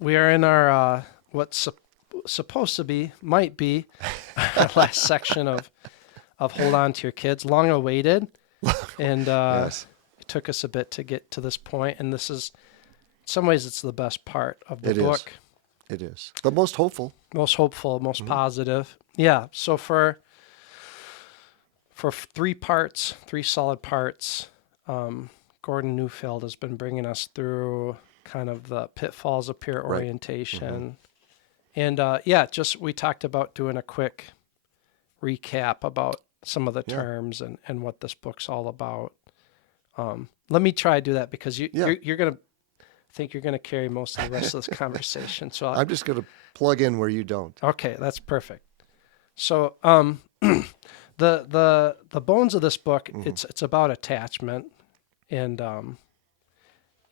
we are in our what's supposed to be, might be, our last section of Hold On to Your Kids, long awaited. And Yes, it took us a bit to get to this point, and this is, in some ways, it's the best part of the it is. book. It is. The most hopeful. Most hopeful, most Mhm. positive. Yeah. So for 3 parts, 3 solid parts, Gordon Neufeld has been bringing us through kind of the pitfalls of peer Right. orientation. And just we talked about doing a quick recap about some of the Yeah. terms and what this book's all about. Let me try to do that because you're gonna think you're gonna carry most of the rest of this conversation. So I'm just going to plug in where you don't. okay, that's perfect. So the bones of this book, it's about attachment, and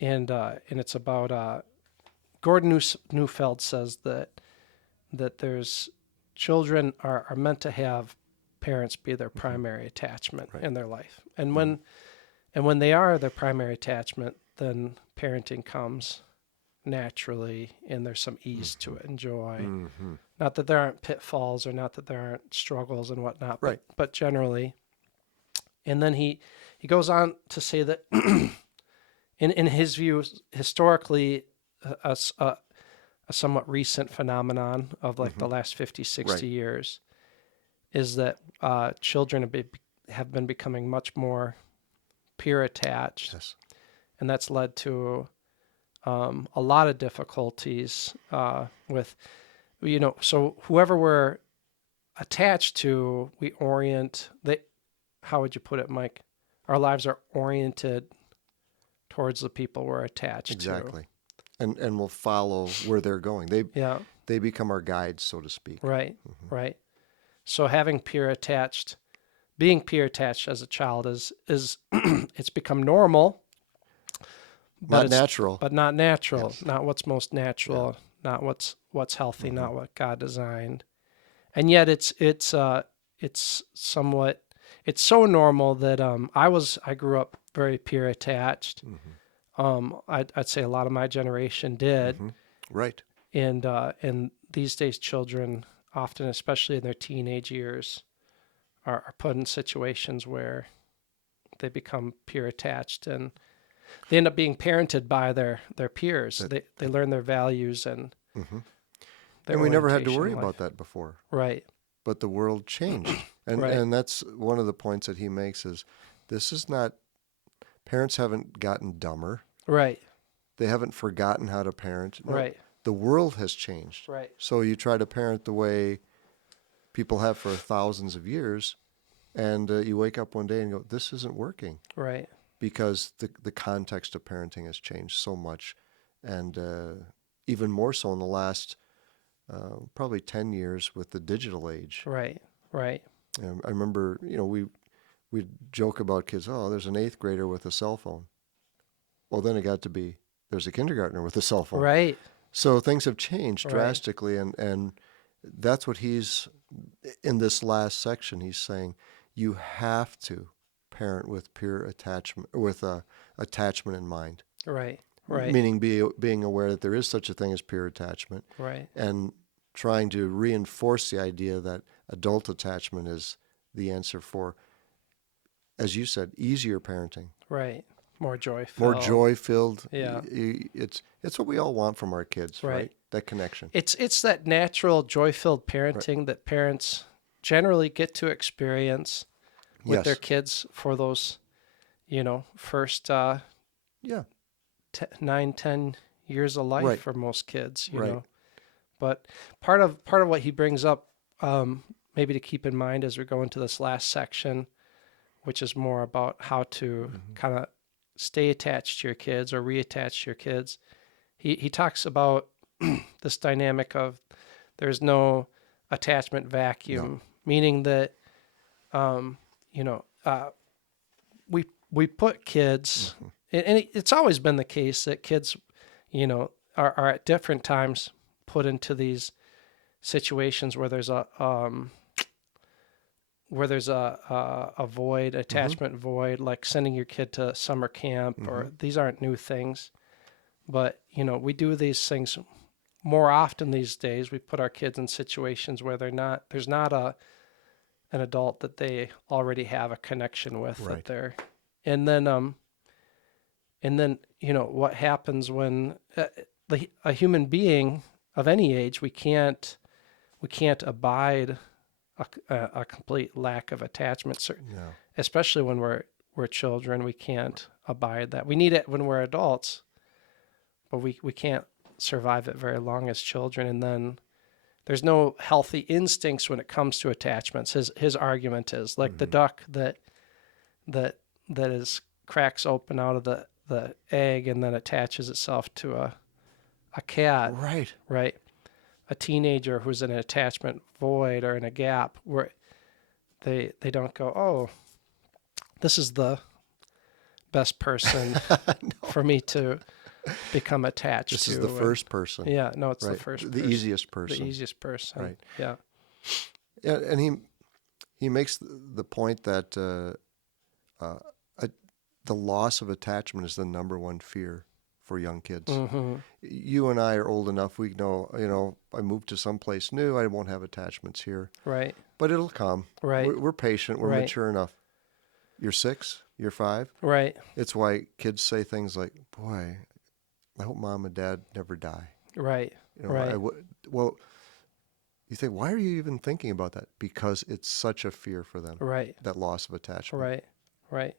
it's about Gordon Neufeld says that there's children are meant to have parents be their primary attachment in their life, and when they are their primary attachment, then parenting comes naturally, and there's some ease to it and joy. Mm-hmm. Not that there aren't pitfalls or not that there aren't struggles and whatnot, Right. but generally. And then he goes on to say that in his view, historically, a somewhat recent phenomenon of like the last 50, 60 Right. years is that children have been becoming much more peer attached. Yes. And that's led to a lot of difficulties with, so whoever we're attached to, we orient. How would you put it, Mike? Our lives are oriented towards the people we're attached Exactly. And we'll follow where they're going. to. Yeah, They become our guides, so to speak. right, right. So being peer attached as a child is it's become normal, Not it's natural. but not natural. Yes. Not what's most natural. Not what's healthy. Not what God designed. And yet it's somewhat, it's so normal that I grew up very peer attached. I'd say a lot of my generation did, Right. and these days children often, especially in their teenage years, are put in situations where they become peer attached, and they end up being parented by their peers. They learn their values and their And we never had to orientation worry in life. about that before. Right. But the world changed. And Right. and that's one of the points that he makes is this is not, parents haven't gotten dumber. Right. They haven't forgotten how to parent. No, Right. the world has changed. Right. So you try to parent the way people have for thousands of years, and you wake up one day and go, this isn't working, Right. because the context of parenting has changed so much, and even more so in the last probably 10 years with the digital age. Right. Right. I remember, we joke about kids, oh, there's an 8th grader with a cell phone. Well, then it got to be, there's a kindergartner with a cell phone. Right. So things have changed Right. drastically, and that's what he's, in this last section, he's saying you have to parent with peer attachment, with attachment in mind. Right. Right. Meaning being aware that there is such a thing as peer attachment, Right. and trying to reinforce the idea that adult attachment is the answer for, as you said, easier parenting. Right. More joyful. More joy-filled. Yeah. It's what we all want from our kids, right? Right. That connection. It's that natural joy-filled parenting that parents generally get to experience with Yes. their kids for those, first Yeah. 9, 10 years of life Right. for most kids, you Right. know. But part of what he brings up, maybe to keep in mind as we go into this last section, which is more about how to kind of stay attached to your kids or reattach to your kids. He talks about this dynamic of there's no attachment vacuum, meaning that we put kids, and it's always been the case that kids, are at different times put into these situations where there's a void, attachment void, like sending your kid to summer camp, or these aren't new things, but we do these things more often these days, we put our kids in situations where there's not an adult that they already have a connection with, Right. that they're, and then what happens when a human being of any age, we can't abide a complete lack of attachment, Yeah. especially when we're children. We can't abide that. We need it when we're adults, but we can't survive it very long as children. And then there's no healthy instincts when it comes to attachments. His argument is like the duck that is cracks open out of the egg and then attaches itself to a cat, Right. right? A teenager who's in an attachment void or in a gap where they don't go, oh, this is the best person for me to become attached This to. is the first person. Yeah, no, it's Right. the first The person. easiest person. The easiest person. Right. Yeah. Yeah, and he makes the point that the loss of attachment is the number one fear for young kids. Mm-hmm. You and I are old enough. We know, I moved to someplace new. I won't have attachments here. Right. But it'll come. Right. We're patient. We're Right. mature enough. You're 6. You're 5. Right. It's why kids say things like, "Boy, I hope mom and dad never die." Right. You know, Right. well, you think, why are you even thinking about that? Because it's such a fear for them. Right. That loss of attachment. Right. Right.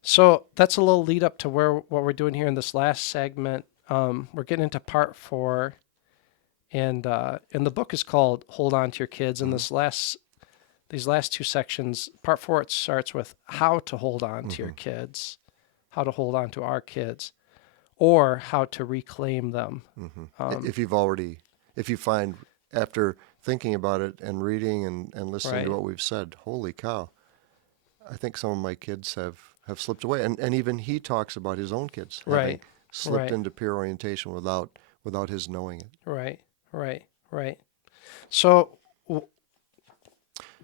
So that's a little lead up to what we're doing here in this last segment. We're getting into part 4, and the book is called "Hold On to Your Kids." And these last 2 sections, part 4, it starts with how to hold on to your kids, how to hold on to our kids, or how to reclaim them. If you find after thinking about it and reading and listening Right. to what we've said, holy cow, I think some of my kids have slipped away. And even he talks about his own kids having Right. slipped Right. into peer orientation without his knowing it. Right. Right. Right. So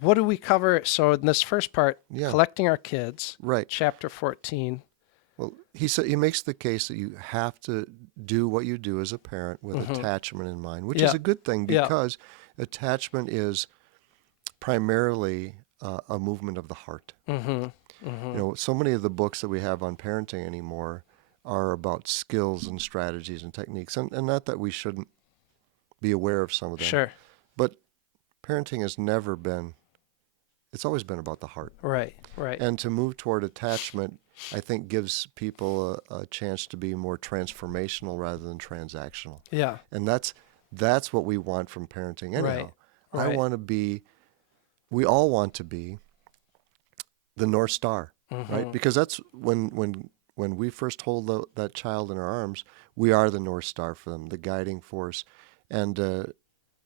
what do we cover? So in this first part, Yeah. collecting our kids, Right. chapter 14. Well, he makes the case that you have to do what you do as a parent with attachment in mind, which is Yeah. a good thing Yeah. because attachment is primarily a movement of the heart. Mm-hmm. Mm-hmm. You know, so many of the books that we have on parenting anymore are about skills and strategies and techniques, and not that we shouldn't be aware of some of them. Sure. But parenting has never been, it's always been about the heart. Right. Right. And to move toward attachment, I think gives people a chance to be more transformational rather than transactional. Yeah. And that's what we want from parenting anyhow. Right. I want to be, we all want to be the North Star, right? Because that's when we first hold that child in our arms, we are the North Star for them, the guiding force. And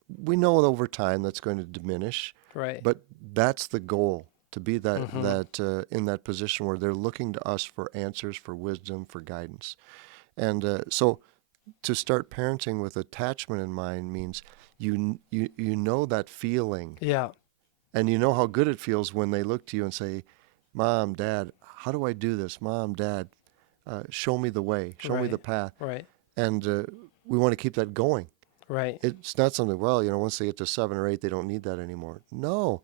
we know that over time that's going to diminish, Right. but that's the goal, to be that in that position where they're looking to us for answers, for wisdom, for guidance. And so to start parenting with attachment in mind means you know that feeling, Yeah. and you know how good it feels when they look to you and say, "Mom, Dad, how do I do this? Mom, Dad, show me the way, show me Right. the path." Right. And we want to keep that going. Right. It's not something, well, once they get to 7 or 8, they don't need that anymore. No.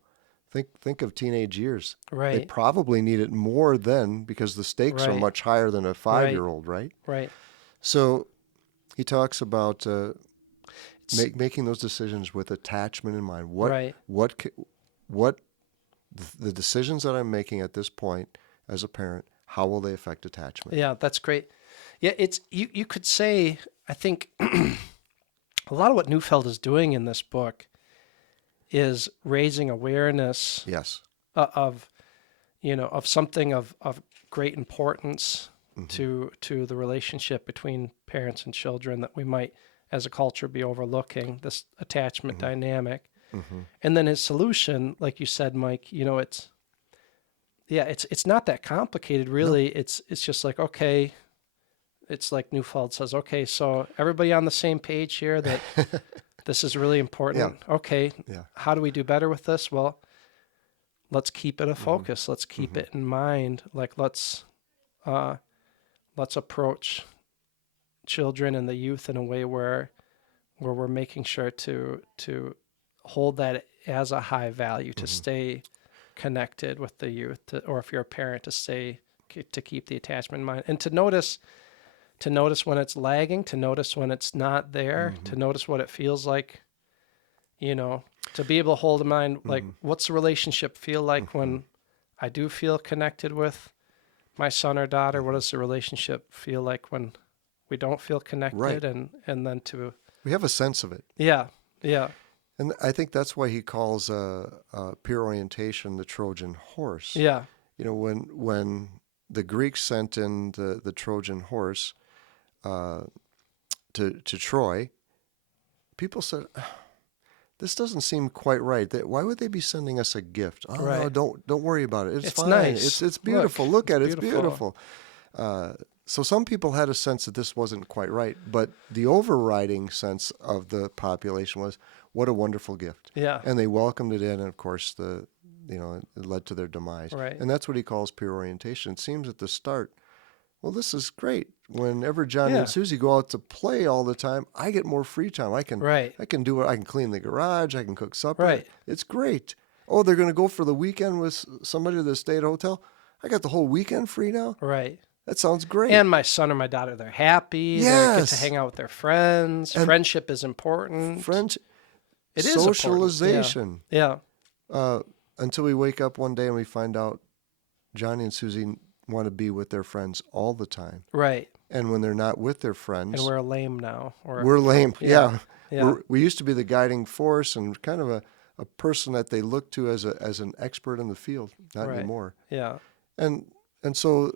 Think of teenage years. They Right. probably need it more then because the stakes are Right. much higher than a 5-year-old, right? Right. So he talks about making those decisions with attachment in mind. Right. What the decisions that I'm making at this point as a parent, how will they affect attachment? Yeah, that's great. Yeah, it's you could say, I think a lot of what Neufeld is doing in this book is raising awareness Yes. of something of great importance to the relationship between parents and children that we might as a culture be overlooking, this attachment dynamic. And then his solution, like you said, Mike, it's not that complicated really. No. It's just like, okay, it's like Neufeld says, okay, so everybody on the same page here that this is really important. Yeah. Okay. Yeah. How do we do better with this? Well, let's keep it a focus. Let's keep it in mind. Like let's approach children and the youth in a way where where we're making sure to hold that as a high value, to stay connected with the youth, or if you're a parent, to keep the attachment in mind, and to notice when it's lagging, to notice when it's not there, to notice what it feels like, to be able to hold in mind, like, what's the relationship feel like when I do feel connected with my son or daughter? What does the relationship feel like when we don't feel connected? Right. And then We have a sense of it. yeah. And I think that's why he calls peer orientation the Trojan horse. Yeah. When the Greeks sent in the Trojan horse to Troy, people said, this doesn't seem quite right. Why would they be sending us a gift? Oh, Right. no, don't worry about it. It's fine. Nice. It's beautiful. Look at it. It's beautiful. beautiful. So some people had a sense that this wasn't quite right, but the overriding sense of the population was, what a wonderful gift. Yeah. And they welcomed it in, and of course it led to their demise. Right. And that's what he calls peer orientation. It seems at the start, well, this is great. Whenever Johnny Yeah. and Susie go out to play all the time, I get more free time. I can do it. I can clean the garage. I can cook supper. Right. It's great. Oh, they're going to go for the weekend with somebody to stay at a hotel. I got the whole weekend free now. Right. That sounds great. And my son or my daughter, they're happy. They get to hang out with their friends. And friendship is important. It is socialization. Yeah. Until we wake up one day and we find out Johnny and Susie want to be with their friends all the time. Right. And when they're not with their friends, and we're lame now. We're lame. Yeah. Yeah. We used to be the guiding force and kind of a person that they look to as an expert in the field. Not anymore. Yeah. And so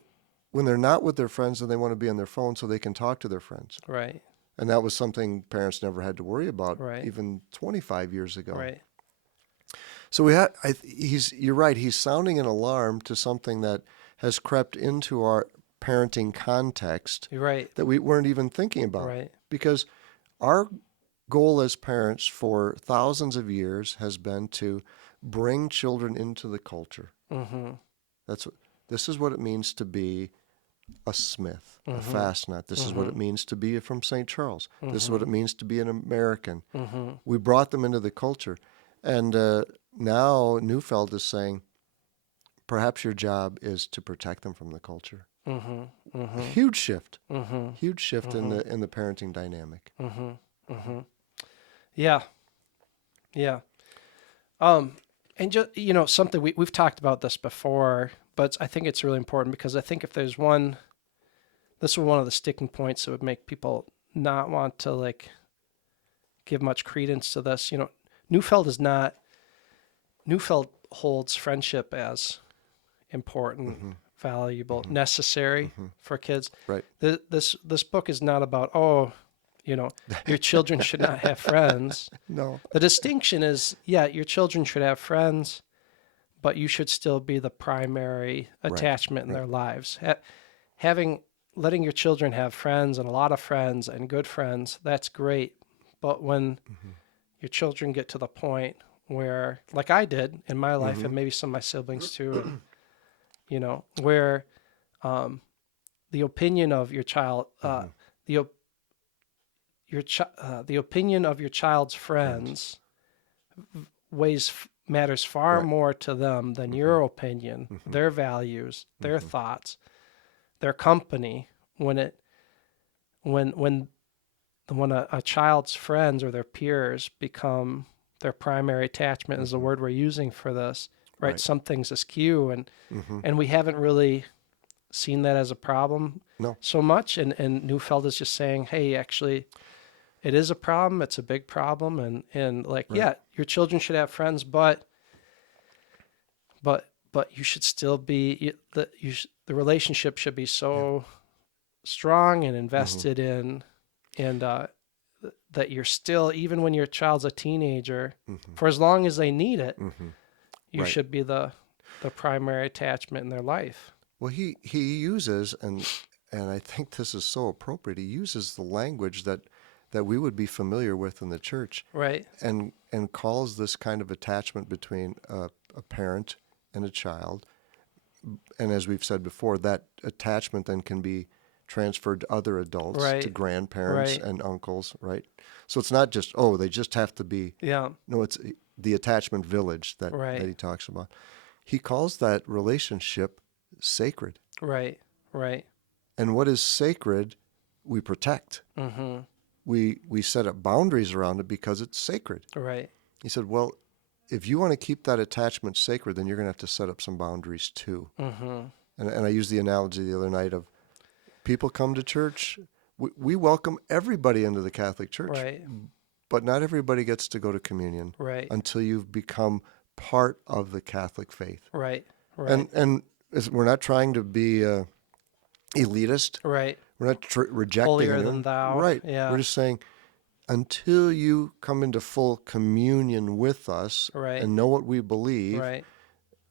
when they're not with their friends, then they want to be on their phone so they can talk to their friends. Right. And that was something parents never had to worry about even 25 years ago. Right. So you're right. He's sounding an alarm to something that has crept into our parenting context. You're right. That we weren't even thinking about. Right. Because our goal as parents for thousands of years has been to bring children into the culture. Mm-hmm. This is what it means to be a Smith, a Fastnut. This is what it means to be from St. Charles. This is what it means to be an American. We brought them into the culture. And now Neufeld is saying, perhaps your job is to protect them from the culture. A huge shift. Huge shift in the parenting dynamic. Yeah. Yeah. And just, something we've talked about this before, but I think it's really important because I think if there's this was one of the sticking points that would make people not want to give much credence to this. Neufeld holds friendship as important, valuable, necessary for kids. Right. This book is not about, your children should not have friends. No. The distinction is, your children should have friends, but you should still be the primary attachment in their lives. Letting your children have friends and a lot of friends and good friends, that's great. But when your children get to the point where, like I did in my life, and maybe some of my siblings too, where the opinion of your child, the opinion of your child's friends matters far more to them than your opinion, their values, their thoughts, their company. When a child's friends or their peers become their primary attachment, is the word we're using for this, right? Something's askew, and we haven't really seen that as a problem so much. And Neufeld is just saying, hey, actually, it is a problem. It's a big problem, and your children should have friends, but you should still be the relationship should be so strong and invested in, and that you're still, even when your child's a teenager, for as long as they need it, you should be the primary attachment in their life. Well, he uses, and I think this is so appropriate, he uses the language that we would be familiar with in the church. Right. And calls this kind of attachment between a parent and a child. And as we've said before, that attachment then can be transferred to other adults, to Right. grandparents Right. and uncles, right? So it's not just, oh, they just have to be, Yeah. no, it's the attachment village that Right. he talks about. He calls that relationship sacred. Right. Right. And what is sacred, we protect. Mm-hmm. We set up boundaries around it because it's sacred. Right. He said, well, if you want to keep that attachment sacred, then you're going to have to set up some boundaries too. Mm-hmm. And I used the analogy the other night of people come to church. We welcome everybody into the Catholic Church, Right. but not everybody gets to go to communion Right. until you've become part of the Catholic faith. Right. Right. And we're not trying to be elitist. Right. We're not rejecting Holier anyone. than thou. Right. Yeah. We're just saying, until you come into full communion with us Right. and know what we believe, Right.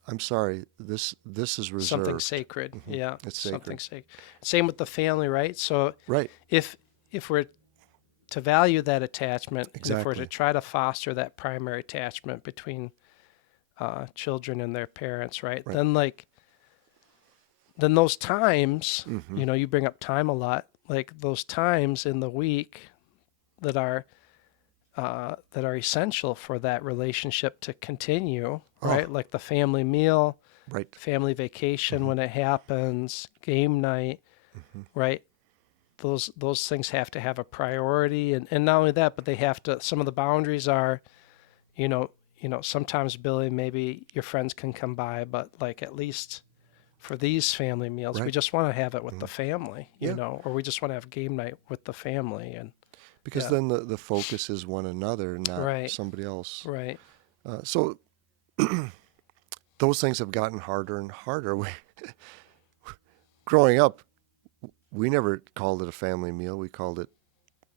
I'm sorry, this is reserved. Something sacred. Yeah. It's Something sacred. sacred. Same with the family, right? So Right. if we're to value that attachment, and if we're Exactly. to try to foster that primary attachment between children and their parents, right? Right. Then those times, Mm-hmm. you bring up time a lot, like those times in the week that are essential for that relationship to continue, right? Like the family meal, Right. family vacation when it happens, game night, right? Those things have to have a priority, and not only that, but they have to. Some of the boundaries are, sometimes Billy, maybe your friends can come by, but like at least for these family meals, we Right. just want to have it with the family, Yeah. or we just want to have game night with the family, and Because yeah. then the focus is one another, not Right. somebody else. Right. So those things have gotten harder and harder. Growing up, we never called it a family meal. We called it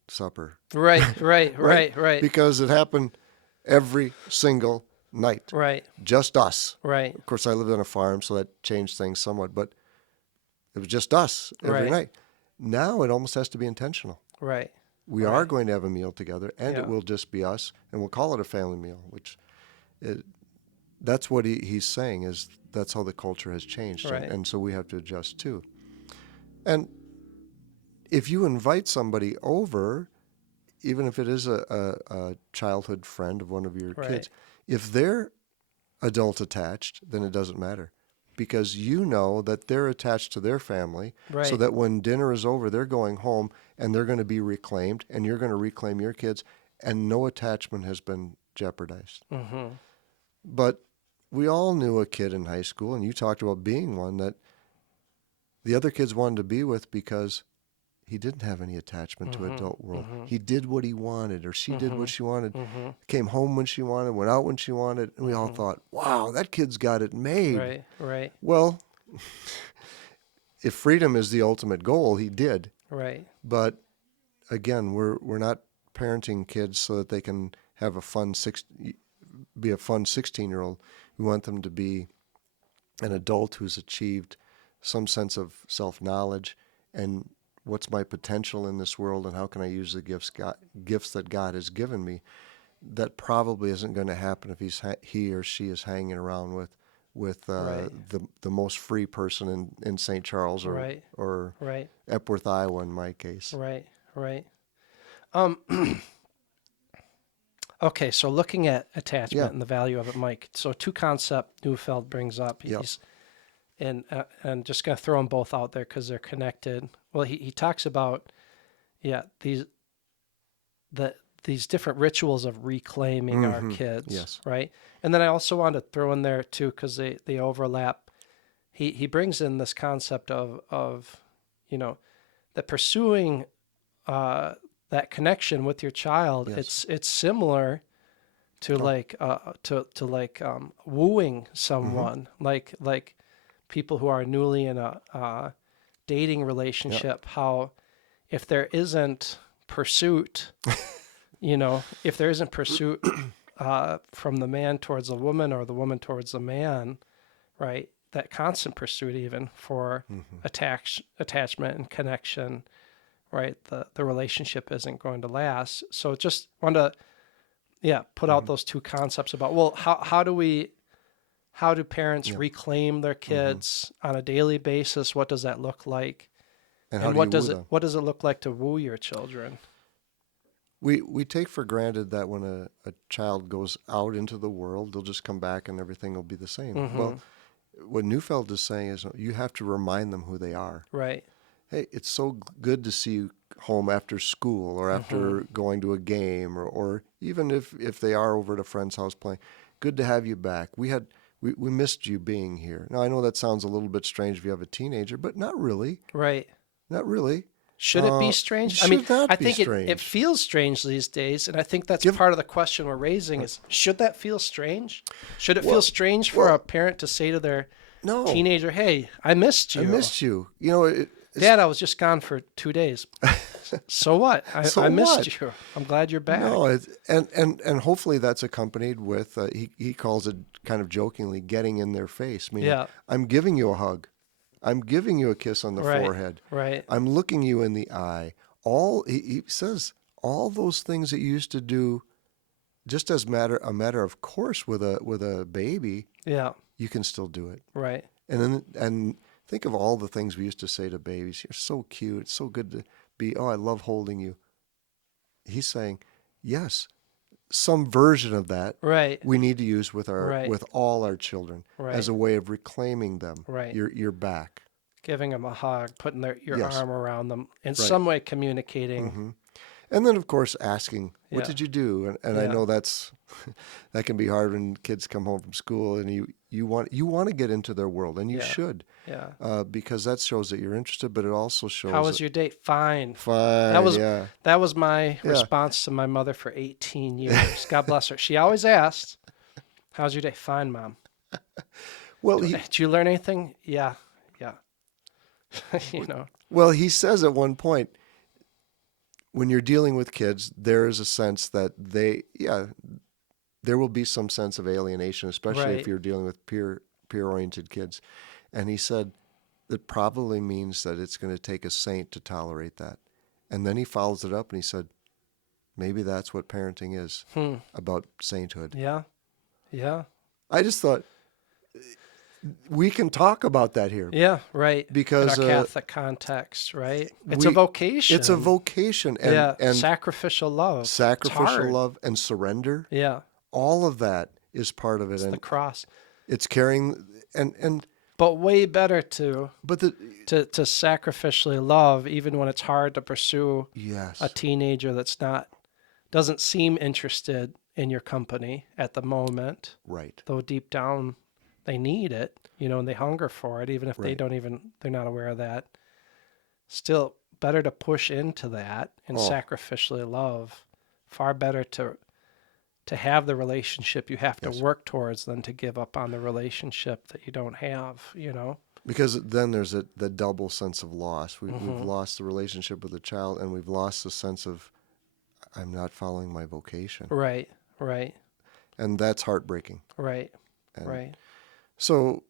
supper. Right. Right. Right. Right. Because it happened every single night. Right. Just us. Right. Of course, I lived on a farm, so that changed things somewhat, but it was just us every Right. night. Now it almost has to be intentional. Right. We are going to have a meal together, and Yeah. it will just be us, and we'll call it a family meal, that's what he's saying, is that's how the culture has changed. Right. And so we have to adjust too. And if you invite somebody over, even if it is a childhood friend of one of your Right. kids, if they're adult attached, then it doesn't matter, because you know that they're attached to their family, so Right. that when dinner is over, they're going home and they're going to be reclaimed, and you're going to reclaim your kids, and no attachment has been jeopardized. Mm-hmm. But we all knew a kid in high school, and you talked about being one, that the other kids wanted to be with because he didn't have any attachment to adult world. He did what he wanted, or she did what she wanted, came home when she wanted, went out when she wanted, and we all thought, wow, that kid's got it made. Right. Right. Well, if freedom is the ultimate goal, he did. Right. But again, we're not parenting kids so that they can have a fun 16-year-old. We want them to be an adult who's achieved some sense of self-knowledge and what's my potential in this world, and how can I use the gifts that God has given me. That probably isn't going to happen if he or she is hanging around with Right. the most free person in St. Charles Right. or Right. Epworth, Iowa, in my case. Right. Right. Okay, so looking at attachment Yeah. and the value of it, Mike. So two concept Neufeld brings up. Yep. He's and just gonna throw them both out there because they're connected. Well, he talks about these different rituals of reclaiming our kids. Yes. Right. And then I also want to throw in there too, because they overlap. He brings in this concept of that pursuing that connection with your child. Yes. It's similar to wooing someone, like people who are newly in a dating relationship. How if there isn't pursuit, if there isn't pursuit from the man towards the woman or the woman towards the man, right? That constant pursuit, even for attachment and connection, right? The relationship isn't going to last. So just want to, put out those two concepts about, well, how do parents reclaim their kids on a daily basis? What does that look like? And how And do you woo them? what does it look like to woo your children? We take for granted that when a child goes out into the world, they'll just come back and everything will be the same. Mm-hmm. Well, what Neufeld is saying is you have to remind them who they are. Right. Hey, it's so good to see you home after school or after going to a game or even if they are over at a friend's house playing. Good to have you back. We missed you being here. Now, I know that sounds a little bit strange if you have a teenager, but not really. Right. Not really. Should it be strange? It should not I be think strange. it feels strange these days, and I think that's part of the question we're raising is, should that feel strange? Should it feel strange for a parent to say to their No. teenager, hey, I missed you. I missed you. You know, Dad, I was just gone for 2 days. So what? I missed what? you. I'm glad you're back. No, and hopefully that's accompanied with he calls it kind of jokingly getting in their face. Meaning, Yeah. I'm giving you a hug, I'm giving you a kiss on the Right, forehead, right. I'm looking you in the eye. He says all those things that you used to do, just as a matter of course with a baby, Yeah. you can still do it. Right. And think of all the things we used to say to babies. You're so cute. It's so good to be. Oh, I love holding you. He's saying, yes, some version of that Right. we need to use with Right. with all our children Right. as a way of reclaiming them. Right. You're back. Giving them a hug, putting your Yes. arm around them, in some way communicating. Mm-hmm. And then, of course, asking, what Yeah. did you do? And I Yeah. know that can be hard when kids come home from school and you want to get into their world, and you Yeah. should, Yeah. because that shows that you're interested, but it also shows How was your date? Fine. fine. That was my Yeah. response to my mother for 18 years. God bless her. She always asked, "How's your day?" Fine, Mom. Well, Did you learn anything? Yeah. Yeah. You know. Well, he says at one point, when you're dealing with kids, there is a sense that there will be some sense of alienation, especially if Right. you're dealing with peer-oriented kids. And he said that probably means that it's going to take a saint to tolerate that. And then he follows it up and he said, maybe that's what parenting is about sainthood. Yeah. Yeah. I just thought we can talk about that here. Yeah. Right. Because in our Catholic context, right? It's a vocation. It's a vocation. And sacrificial love. sacrificial It's hard. love and surrender. Yeah. All of that is part of it. It's And the cross. it's carrying and But way better to but the sacrificially love, even when it's hard to pursue yes. a teenager doesn't seem interested in your company at the moment, Right. though deep down they need it, and they hunger for it, even if Right. they're not aware of that. Still better to push into that and sacrificially love. Far better to have the relationship you have to Yes. work towards than to give up on the relationship that you don't have, Because then there's the double sense of loss. We've lost the relationship with the child, and we've lost the sense of I'm not following my vocation. Right, right, And that's heartbreaking. right, And right. So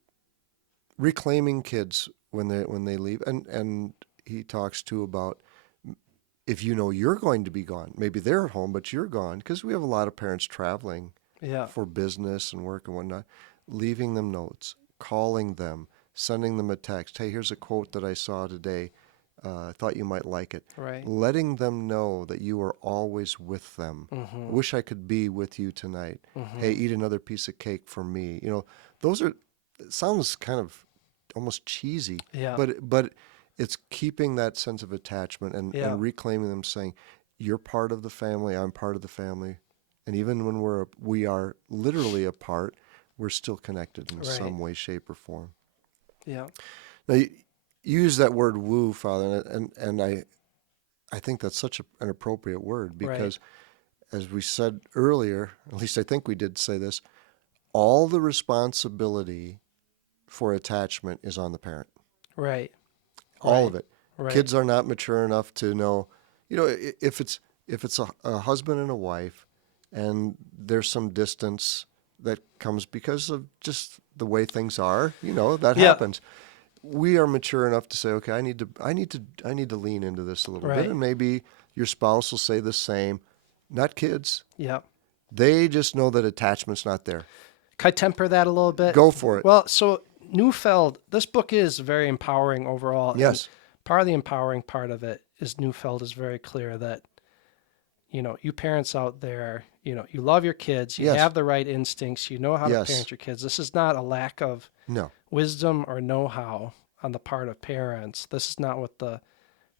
reclaiming kids when they leave, and he talks too about if you're going to be gone, maybe they're at home, but you're gone, because we have a lot of parents traveling Yeah, for business and work and whatnot, leaving them notes, calling them, sending them a text. Hey, here's a quote that I saw today. I thought you might like it. right. Letting them know that you are always with them. Mm-hmm. Wish I could be with you tonight. Hey, eat another piece of cake for me. Those it sounds kind of almost cheesy, Yeah, but it's keeping that sense of attachment and reclaiming them, saying, you're part of the family, I'm part of the family. And even when we are literally apart, we're still connected in some way, shape, or form. yeah, Now, you use that word woo, Father, and I think that's such an appropriate word because, as we said earlier, at least I think we did say this, all the responsibility for attachment is on the parent. right. All of it. Right. Kids are not mature enough to know, if it's a husband and a wife and there's some distance that comes because of just the way things are, that happens. We are mature enough to say, okay, I need to lean into this a little bit, and maybe your spouse will say the same. Not kids. Yeah. They just know that attachment's not there. Can I temper that a little bit? Go for it. Well, so Neufeld, this book is very empowering overall. Yes. part of the empowering part of it is Neufeld is very clear that, you parents out there, you love your kids, you Yes. have the right instincts, you know how to Yes. parent your kids. This is not a lack of No. wisdom or know-how on the part of parents. This is not what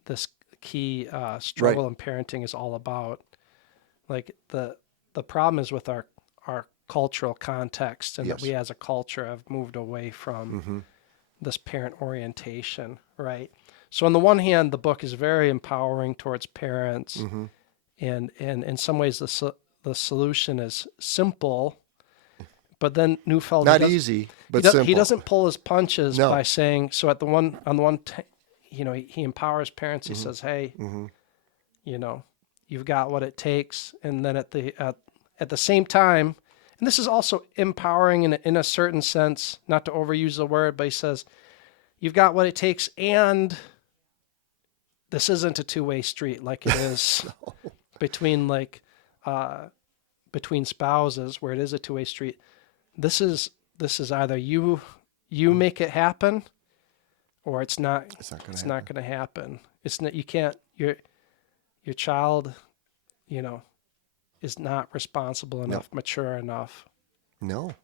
this key struggle in parenting is all about. Like the problem is with our cultural context, and Yes. that we as a culture have moved away from this parent orientation, right? So on the one hand, the book is very empowering towards parents, and in some ways the solution is simple, but then Neufeld Not easy, but he simple. doesn't pull his punches No. by saying, so at the one on the one he empowers parents. He says, hey, you've got what it takes, and then at the same time, and this is also empowering in a certain sense, not to overuse the word, but he says, you've got what it takes, and this isn't a two-way street like it is between between spouses, where it is a two-way street. This is either you make it happen, or it's not going to happen. It's not, you can't, your child, is not responsible enough, mature enough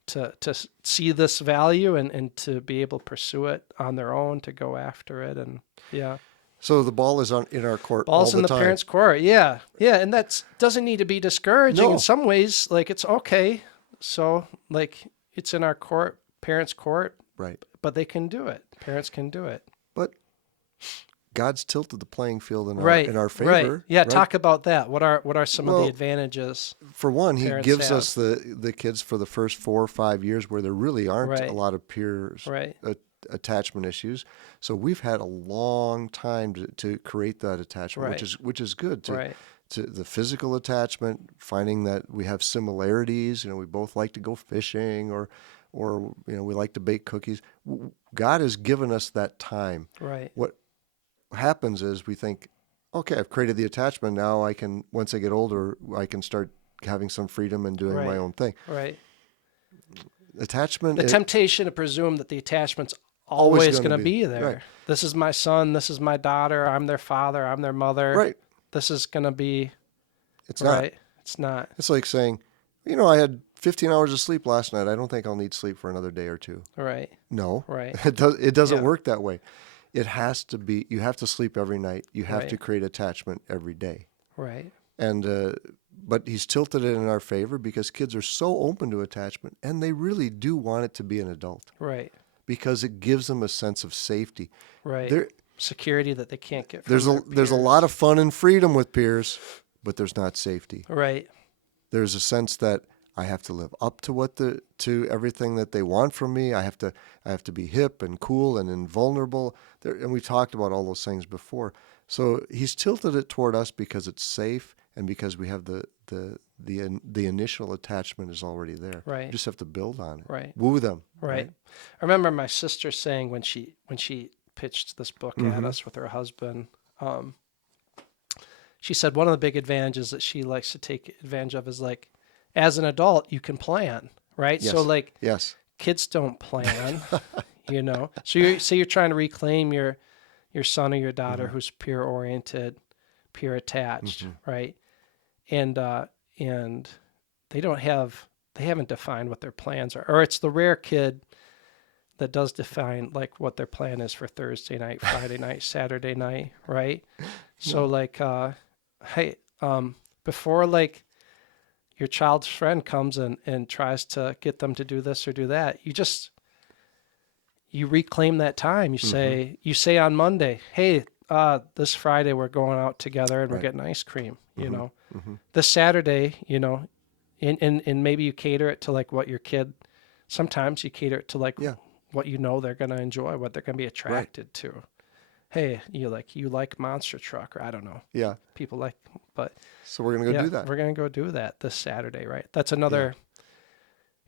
to see this value and to be able to pursue it on their own, to go after it. And So the ball is in our court ball's all in the the time. parents' court. Yeah. And that doesn't need to be discouraging. No. In some ways, like, it's okay. So, like, it's in our court, parents' court, Right. but they can do it. Parents can do it. But God's tilted the playing field in our favor. Right. Yeah. Right? Talk about that. What are some of the advantages? For one, he parents gives have? us the kids for the first 4 or 5 years where there really aren't Right. a lot of peers Right. attachment issues. So we've had a long time to create that attachment, Right. which is good. Right. To the physical attachment, finding that we have similarities. We both like to go fishing, or we like to bake cookies. God has given us that time. Right. What happens is we think, okay, I've created the attachment. Now I can, once I get older, I can start having some freedom and doing my own thing. Right. Attachment. The temptation to presume that the attachment's always going to be there. Right. This is my son. This is my daughter. I'm their father. I'm their mother. Right. This is going to be. It's not. Right. It's not. It's like saying, I had 15 hours of sleep last night. I don't think I'll need sleep for another day or two. Right. No. Right. It doesn't work that way. It has to be, you have to sleep every night. You have Right. to create attachment every day. Right. And, but he's tilted it in our favor because kids are so open to attachment, and they really do want it to be an adult Right. because it gives them a sense of safety. Right. Security that they can't get from There's a lot of fun and freedom with peers, but there's not safety. Right. There's a sense that I have to live up to to everything that they want from me. I have to be hip and cool and invulnerable. And we talked about all those things before. So he's tilted it toward us because it's safe and because we have the initial attachment is already there. Right. You just have to build on it. Right. Woo them. Right. I remember my sister saying when she pitched this book at us with her husband, she said one of the big advantages that she likes to take advantage of is, like, as an adult, you can plan, right? Yes. So, like, Yes. kids don't plan, So you're trying to reclaim your son or your daughter who's peer oriented, peer attached, right? And they haven't defined what their plans are, or it's the rare kid that does define, like, what their plan is for Thursday night, Friday night, Saturday night, right? So, like, hey, before, like, your child's friend comes and tries to get them to do this or do that, you reclaim that time. You say on Monday, hey, this Friday we're going out together and we're getting ice cream, This Saturday, and maybe you cater it to, like, what your kid, sometimes you cater it to, like, what they're going to enjoy, what they're going to be attracted to. Hey, you like Monster Truck, or I don't know. Yeah. People like, but So we're going to go do that. We're going to go do that this Saturday, right? That's another.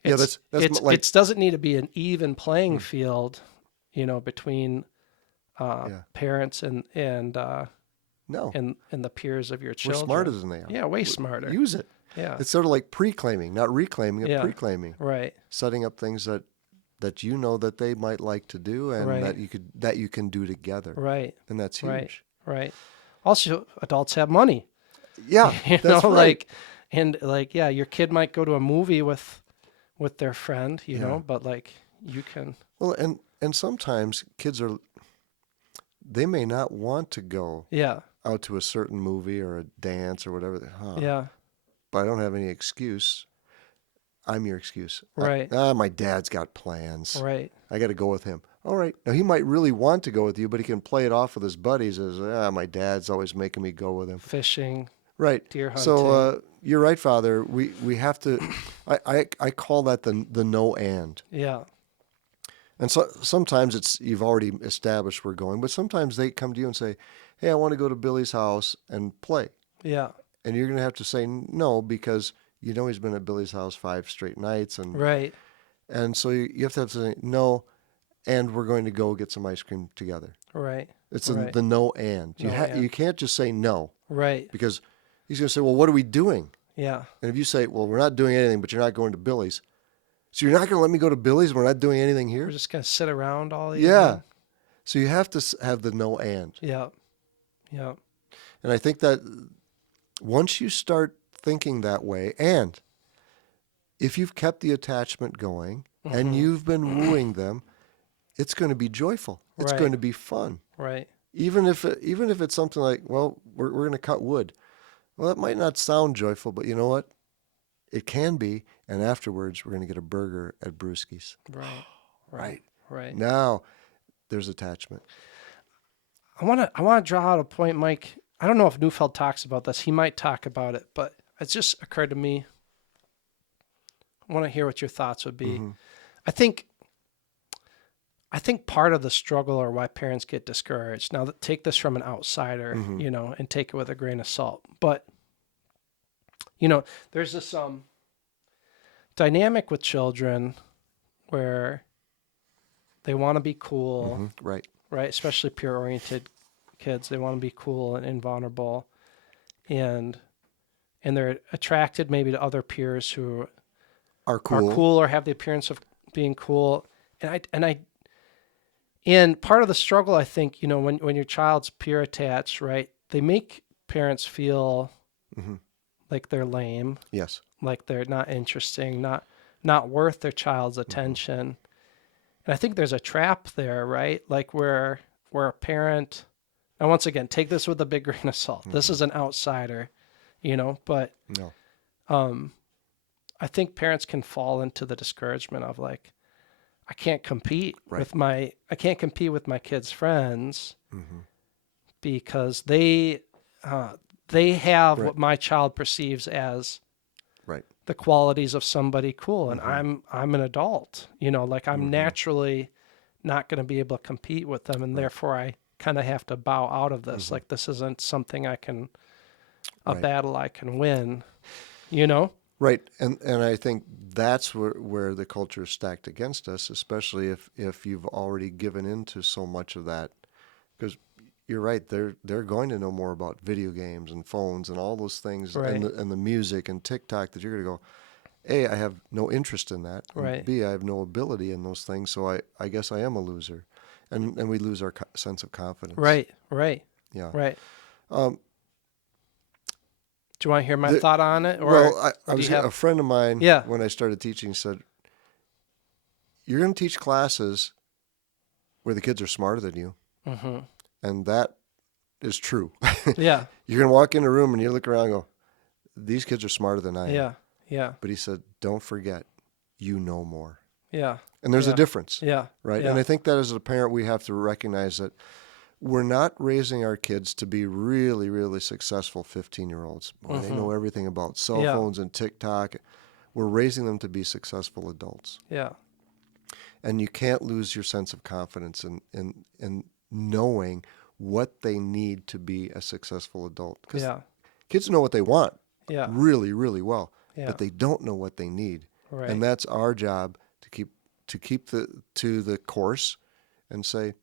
Yeah, That's it doesn't need to be an even playing field, between parents and no. and the peers of your We're children. smarter than they are. Yeah, way smarter. Use it. Yeah. It's sort of like pre-claiming, not reclaiming, Yeah. pre-claiming. Right. Setting up things that that you know that they might like to do and Right. that you can do together. Right. And that's huge. Right. Right. Also, adults have money. Yeah, You that's know, right. yeah, your kid might go to a movie with their friend, you Yeah. know, but like you can. Well, and sometimes kids they may not want to go Yeah. out to a certain movie or a dance or whatever. Yeah. But I don't have any excuse. I'm your excuse. Right. My dad's got plans. Right. I got to go with him. All right. Now he might really want to go with you, but he can play it off with his buddies as, my dad's always making me go with him. Fishing, Right. deer hunting. So you're right, Father. We have to. I call that the no and. Yeah. And so sometimes it's you've already established we're going, but sometimes they come to you and say, "Hey, I want to go to Billy's house and play," Yeah. and you're going to have to say no because you know he's been at Billy's house 5 straight nights, Right. and so you have to say no, and we're going to go get some ice cream together. Right. It's Right. the no and. No and. You can't just say no Right. because he's going to say, "Well, what are we doing?" Yeah. And if you say, "Well, we're not doing anything, but you're not going to Billy's," so you're not going to let me go to Billy's? We're not doing anything here? We're just gonna sit around all Yeah. evening. So you have to have the no and. Yeah. Yeah. And I think that once you start thinking that way, and if you've kept the attachment going and you've been wooing them, it's going to be joyful. It's Right. going to be fun. Right. Even if it's something like, well, we're going to cut wood. Well, that might not sound joyful, but you know what? It can be. And afterwards, we're going to get a burger at Brewski's. Right. Right. Right. Now, there's attachment. I want to draw out a point, Mike. I don't know if Neufeld talks about this. He might talk about it, but it just occurred to me. I want to hear what your thoughts would be. Mm-hmm. I think part of the struggle or why parents get discouraged. Now, take this from an outsider, Mm-hmm. you know, and take it with a grain of salt. But there's this dynamic with children where they want to be cool, Mm-hmm. Right. right? Especially peer-oriented kids. They want to be cool and invulnerable, and they're attracted maybe to other peers who Are cool. or have the appearance of being cool. And part of the struggle, I think, when your child's peer attached, right? They make parents feel Mm-hmm. like they're lame, Yes. like they're not interesting, not worth their child's attention. And I think there's a trap there, right? Like where a parent, and once again, take this with a big grain of salt. This is an outsider, but No. I think parents can fall into the discouragement of like, I can't compete Right. with my kids' friends Mm-hmm. because they have Right. what my child perceives as Right. the qualities of somebody cool, and I'm an adult, like I'm naturally not going to be able to compete with them, and therefore I kind of have to bow out of this. Like this isn't something a Right. battle I can win, Right, and I think that's where the culture is stacked against us, especially if you've already given into so much of that, because you're right, they're going to know more about video games and phones and all those things, Right. and the music and TikTok, that you're going to go, A, I have no interest in that, and Right. B, I have no ability in those things, so I guess I am a loser, and we lose our sense of confidence. Right. Yeah. Right. Um, Do you want to hear my thought on it? Or well, I do was you have- a friend of mine, Yeah. when I started teaching, said, you're going to teach classes where the kids are smarter than you. Mm-hmm. And that is true. Yeah. You're going to walk in a room and you look around and go, these kids are smarter than I am. Yeah. Yeah. But he said, don't forget, you know more. Yeah. And there's Yeah. a difference, Yeah. right? Yeah. And I think that as a parent, we have to recognize that we're not raising our kids to be really, really successful 15-year-olds. Boy, they know everything about cell Yeah. phones and TikTok. We're raising them to be successful adults. Yeah. And you can't lose your sense of confidence in knowing what they need to be a successful adult. Because Yeah. kids know what they want Yeah. really, really well, Yeah. but they don't know what they need. Right. And that's our job to keep to the course and say,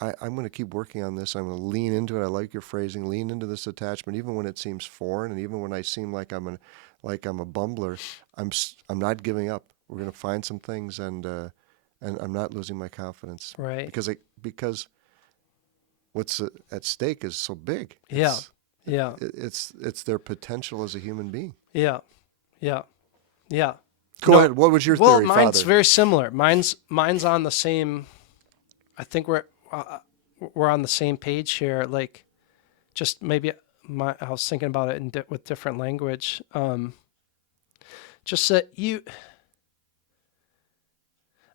I'm going to keep working on this. I'm going to lean into it. I like your phrasing. Lean into this attachment, even when it seems foreign, and even when I seem like I'm a bumbler. I'm not giving up. gonna find some things, and I'm not losing my confidence, Right. Because what's at stake is so big. Yeah. Yeah. It's their potential as a human being. Yeah. Yeah. Yeah. Go ahead. What was your Well, theory, mine's Father? very similar. Mine's on the same. I think we're on the same page here. Like, just maybe I was thinking about it with different language. Just that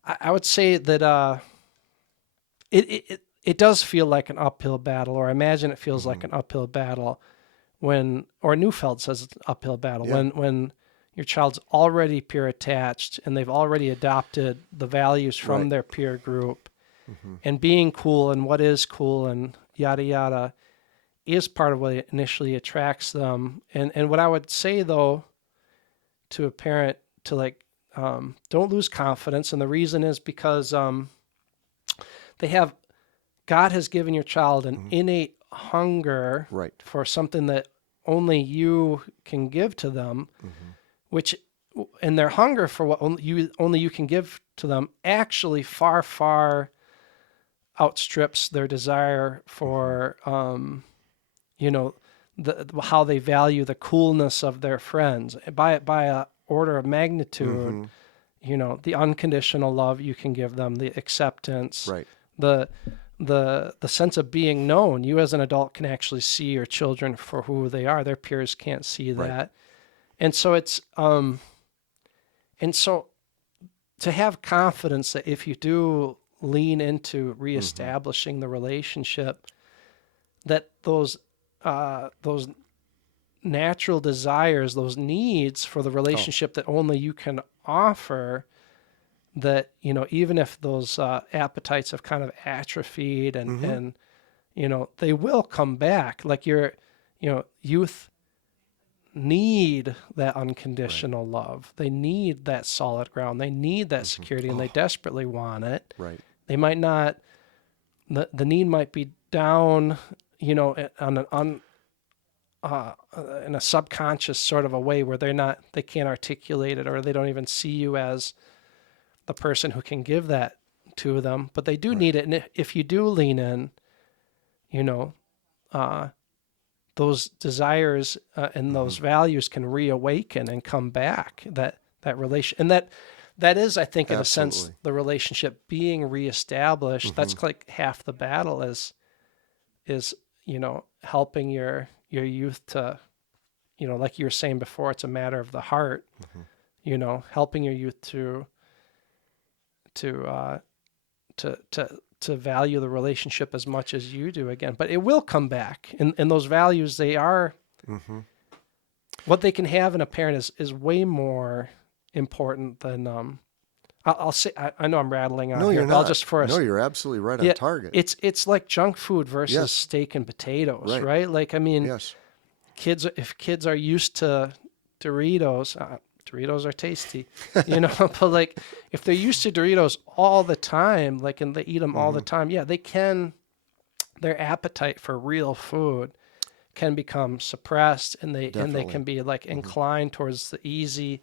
I would say that it does feel like an uphill battle, or I imagine it feels like an uphill battle or Neufeld says it's an uphill battle Yeah. when your child's already peer attached and they've already adopted the values from Right. their peer group, and being cool and what is cool and yada yada is part of what initially attracts them. And what I would say though to a parent to don't lose confidence, and the reason is because God has given your child an innate hunger Right. for something that only you can give to them, and their hunger for what only you can give to them actually far outstrips their desire for how they value the coolness of their friends by a order of magnitude. The unconditional love you can give them, the acceptance, Right. the sense of being known. You as an adult can actually see your children for who they are. Their peers can't see that. Right. And so it's and so to have confidence that if you do lean into reestablishing the relationship, that those natural desires, those needs for the relationship that only you can offer, that even if those appetites have kind of atrophied and they will come back. Like youth need that unconditional love. They need that solid ground. They need that security, and they desperately want it. Right. They might not. The need might be down, on in a subconscious sort of a way where they can't articulate it, or they don't even see you as the person who can give that to them, but they do need it. And if you do lean in, those desires and those values can reawaken and come back. That relation, and that is, I think, in a sense, the relationship being reestablished. That's like half the battle is helping your youth to, like you were saying before, it's a matter of the heart. Helping your youth to value the relationship as much as you do again. But it will come back. And those values, they are what they can have in a parent is way more important than I'll say. I know I'm rattling on No, here. you're But not. I'll just for us. No, you're absolutely right on target. It's like junk food versus Yes. steak and potatoes, Right. right? Like, I mean, Yes. if kids are used to Doritos, Doritos are tasty, but like if they're used to Doritos all the time, like, and they eat them all the time, yeah, their appetite for real food can become suppressed, and they can be like inclined towards the easy,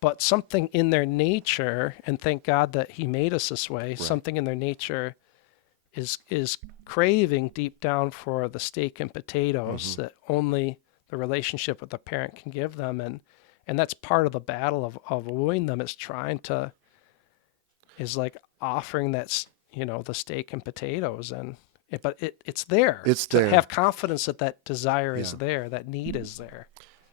but something in their nature, and thank God that he made us this way, something in their nature is craving deep down for the steak and potatoes that only the relationship with the parent can give them. And that's part of the battle of wooing them, is like offering that, the steak and potatoes. But it's there. It's to there. have confidence that desire is there, that need is there.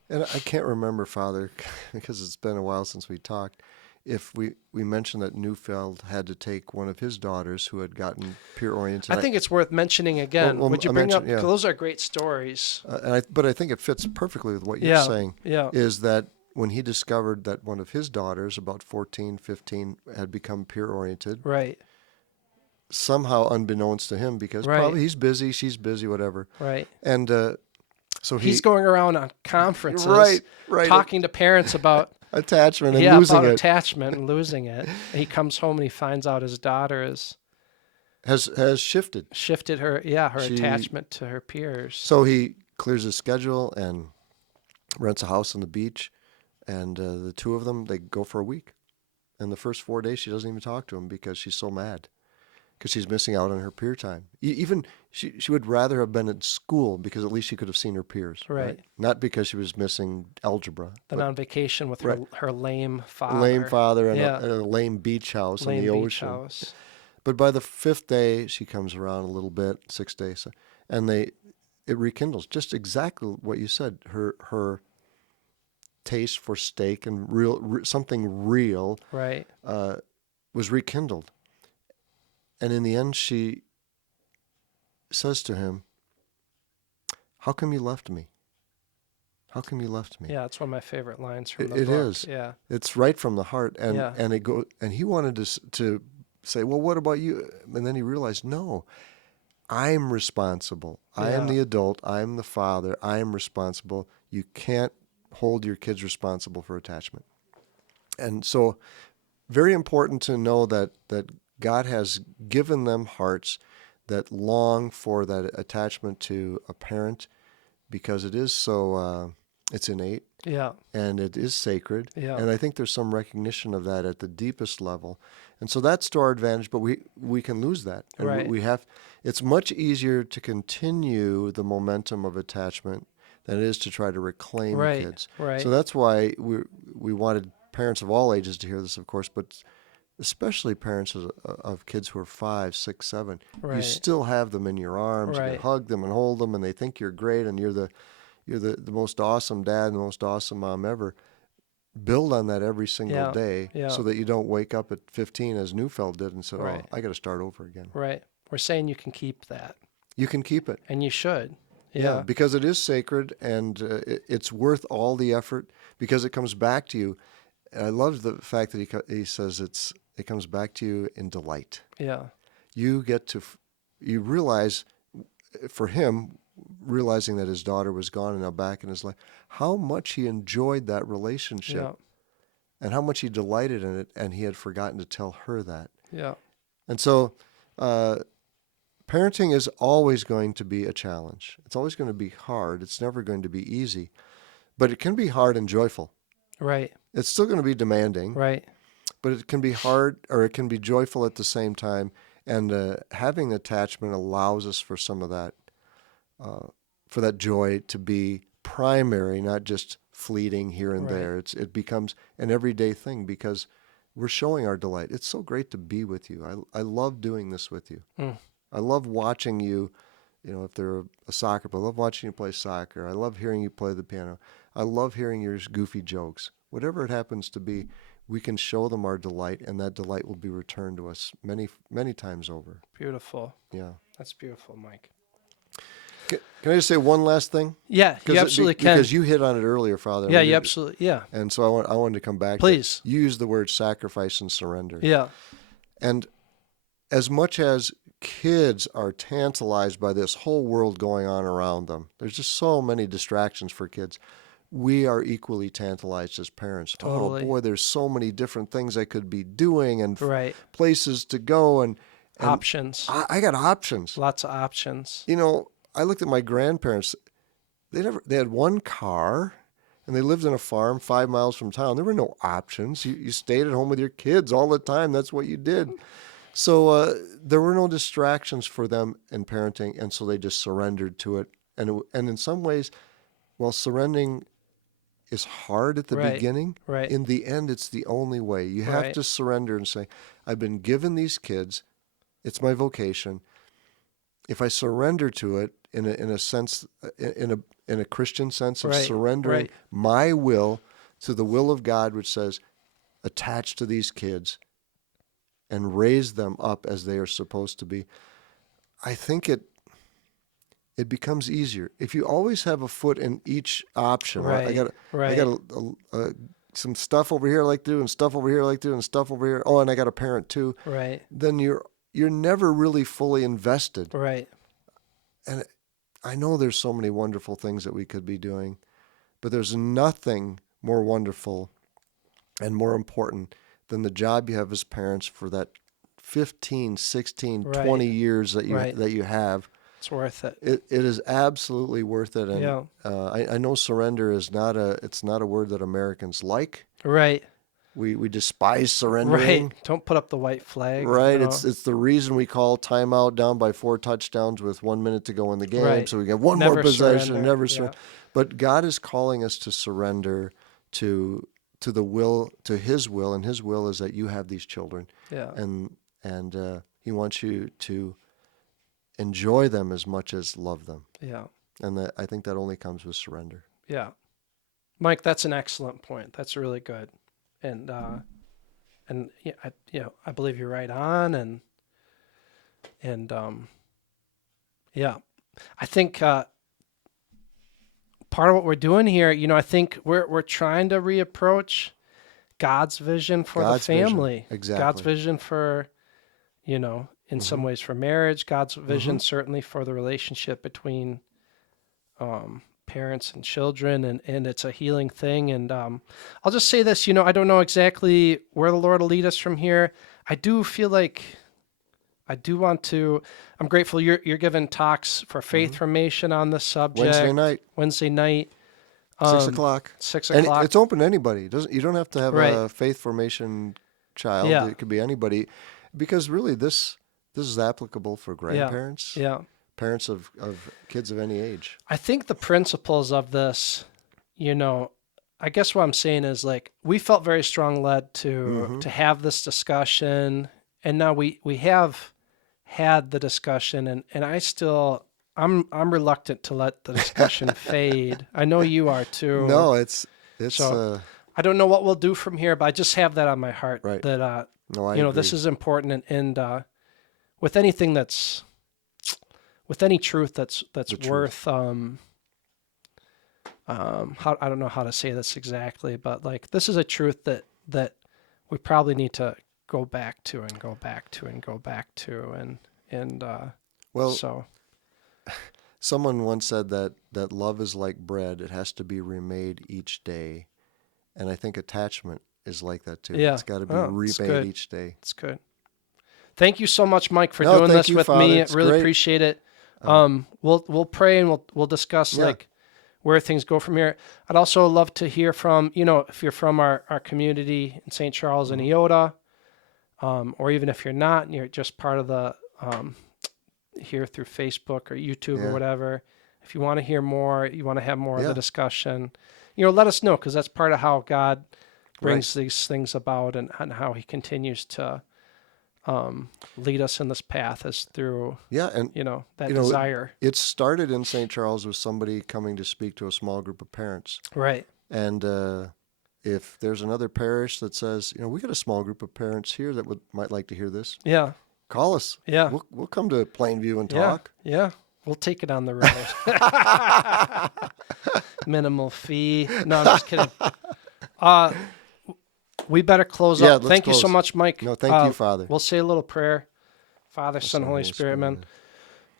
And I can't remember, Father, because it's been a while since we talked, if we mentioned that Neufeld had to take one of his daughters who had gotten peer-oriented. I think it's worth mentioning again. Well, Would you I bring up, mentioned- yeah. those are great stories. But I think it fits perfectly with what you're saying, Yeah. is that when he discovered that one of his daughters, about 14, 15, had become peer-oriented, Right. somehow unbeknownst to him, because probably he's busy, she's busy, whatever. Right. And so He's going around on conferences, right, talking to parents about attachment and losing about it. attachment and losing it. And he comes home and he finds out his daughter has shifted. shifted her attachment to her peers. So he clears his schedule and rents a house on the beach, and the two of them, they go for a week. And the first 4 days, she doesn't even talk to him because she's so mad, because she's missing out on her peer time. Even she would rather have been at school because at least she could have seen her peers, Right. Not because she was missing algebra. Then on vacation with Right. her lame father. Lame father and Yeah. a lame beach house on Lame the beach ocean. house. But by the 5th day, she comes around a little bit, 6 days, and it rekindles just exactly what you said. Her taste for steak and something real Right. was rekindled. And in the end, she says to him, "How come you left me? How come you left me?" Yeah, it's one of my favorite lines from the It book. is. Yeah. It's right from the heart, and Yeah. and he wanted to say, "Well, what about you?" And then he realized, no, I'm responsible. I am Yeah. the adult. I am the father. I am responsible. You can't hold your kids responsible for attachment. And so, very important to know that God has given them hearts that long for that attachment to a parent, because it is so it's innate Yeah. and it is sacred. Yeah. And I think there's some recognition of that at the deepest level. And so that's to our advantage, but we can lose that. And Right. it's much easier to continue the momentum of attachment than it is to try to reclaim Right. kids. Right. So that's why we wanted parents of all ages to hear this, of course, but especially parents of kids who are 5, 6, 7. You Right. still have them in your arms. You Right. can hug them and hold them, and they think you're great, and you're the most awesome dad and the most awesome mom ever. Build on that every single Yeah. day, Yeah. so that you don't wake up at 15 as Neufeld did and said, Right. "Oh, I got to start over again." Right. We're saying you can keep that, You can keep it. and you should. Yeah, Yeah. because it is sacred, and it's worth all the effort because it comes back to you. And I love the fact that he says it comes back to you in delight. Yeah. You get to you realize, for him, realizing that his daughter was gone and now back in his life, how much he enjoyed that relationship, Yeah. and how much he delighted in it, and he had forgotten to tell her that. Yeah. And so, parenting is always going to be a challenge. It's always going to be hard. It's never going to be easy, but it can be hard and joyful. Right. It's still going to be demanding, Right. but it can be hard, or it can be joyful at the same time. And having attachment allows us for some of that, for that joy to be primary, not just fleeting here and Right. there. It becomes an everyday thing because we're showing our delight. It's so great to be with you. I love doing this with you. Mm. I love watching you. If they're a soccer player, I love watching you play soccer. I love hearing you play the piano. I love hearing your goofy jokes. Whatever it happens to be, we can show them our delight, and that delight will be returned to us many, many times over. Beautiful. Yeah. That's beautiful, Mike. Can I just say one last thing? Yeah, you absolutely can. Because you hit on it earlier, Father. Yeah, you absolutely. Yeah. And so I wanted to come back. Please. You used the word sacrifice and surrender. Yeah. And as much as kids are tantalized by this whole world going on around them, there's just so many distractions for kids. We are equally tantalized as parents. Totally. Oh boy, there's so many different things I could be doing and Right. places to go and Options. I got options. Lots of options. I looked at my grandparents. They had one car, and they lived in a farm 5 miles from town. There were no options. You stayed at home with your kids all the time. That's what you did. So there were no distractions for them in parenting, and so they just surrendered to it. And in some ways, while surrendering is hard at the Right. beginning, Right. in the end, it's the only way. You have Right. to surrender and say, I've been given these kids. It's my vocation. If I surrender to it in a sense, in a Christian sense of Right. surrendering Right. my will to the will of God, which says, attach to these kids and raise them up as they are supposed to be, I think it becomes easier. If you always have a foot in each option, Right. I got some stuff over here I like to do, and stuff over here I like to do, and stuff over here. Oh, and I got a parent too. Right. Then you're never really fully invested. Right. And I know there's so many wonderful things that we could be doing, but there's nothing more wonderful and more important than the job you have as parents for that 15, 16, Right. 20 years that you Right. that you have. It's worth it. It is absolutely worth it. And Yeah. I know surrender is not a word that Americans like. Right. we despise surrendering. Right. Don't put up the white flag. Right. No. It's the reason we call timeout down by 4 touchdowns with 1 minute to go in the game. Right. So we get one Never more possession, surrender. never Yeah. surrender. But God is calling us to surrender to the will, to His will, and His will is that you have these children, Yeah. and He wants you to enjoy them as much as love them. Yeah. And I think that only comes with surrender. Yeah. Mike, that's an excellent point. That's really good. And yeah, I believe you're right on. And yeah, I think part of what we're doing here, I think we're trying to reapproach God's vision for God's the family. vision. Exactly. God's vision for, in some ways for marriage, God's vision certainly for the relationship between parents and children, and it's a healing thing. And I'll just say this, I don't know exactly where the Lord will lead us from here. I do feel like I'm grateful you're giving talks for faith formation on this subject. Wednesday night. 6 o'clock. 6 And o'clock. it's open to anybody. You don't have to have Right. a faith formation child. Yeah. It could be anybody, because really this is applicable for grandparents, Yeah. parents of kids of any age. I think the principles of this, I guess what I'm saying is, like, we felt very strong led to have this discussion, and now we have had the discussion, and I'm reluctant to let the discussion fade. I know you are too. No, it's So, I don't know what we'll do from here, but I just have that on my heart. Right. That no, I agree. this is important, and with anything with any truth that's worth I don't know how to say this exactly, but like, this is a truth that we probably need to go back to and go back to and go back to, and well, so someone once said that love is like bread; it has to be remade each day, and I think attachment is like that too. Yeah. It's got to be It's good. remade each day. it's good. Thank you so much, Mike, for No, doing thank this you, with Father. me. It's Really great. appreciate it. We'll pray, and we'll discuss Yeah. like where things go from here. I'd also love to hear from, if you're from our community in St. Charles and Iota, or even if you're not and you're just part of the here through Facebook or YouTube or Yeah. whatever. If you want to hear more, you want to have more of Yeah. the discussion, let us know, because that's part of how God brings these things about, and how He continues to lead us in this path, is through And that desire. It started in St. Charles with somebody coming to speak to a small group of parents. Right. And if there's another parish that says, we got a small group of parents here that might like to hear this, Yeah. call us. Yeah. We'll come to Plainview and talk. Yeah. We'll take it on the road. Minimal fee. No, I'm just kidding. We better close up. let's Thank you so close. much, Mike. No, thank you, Father. We'll say a little prayer. Father, Son, Holy Spirit, amen.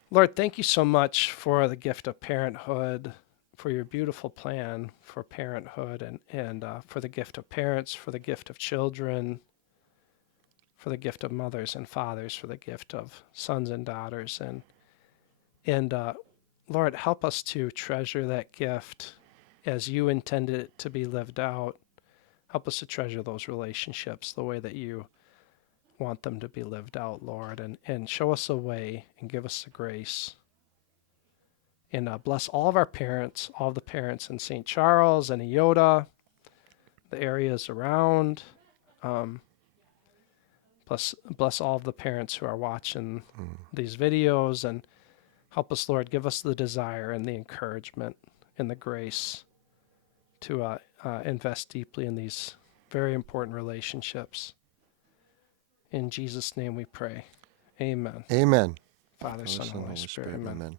Lord, thank you so much for the gift of parenthood, for your beautiful plan for parenthood, and for the gift of parents, for the gift of children, for the gift of mothers and fathers, for the gift of sons and daughters. And Lord, help us to treasure that gift as you intended it to be lived out. Help us to treasure those relationships the way that you want them to be lived out, Lord, and show us a way and give us the grace. And bless all of our parents, all of the parents in St. Charles and Iota, the areas around. Bless all of the parents who are watching these videos, and help us, Lord, give us the desire and the encouragement and the grace to invest deeply in these very important relationships. In Jesus' name we pray. Amen. Amen. Father, Son, Holy Spirit. Amen. Amen.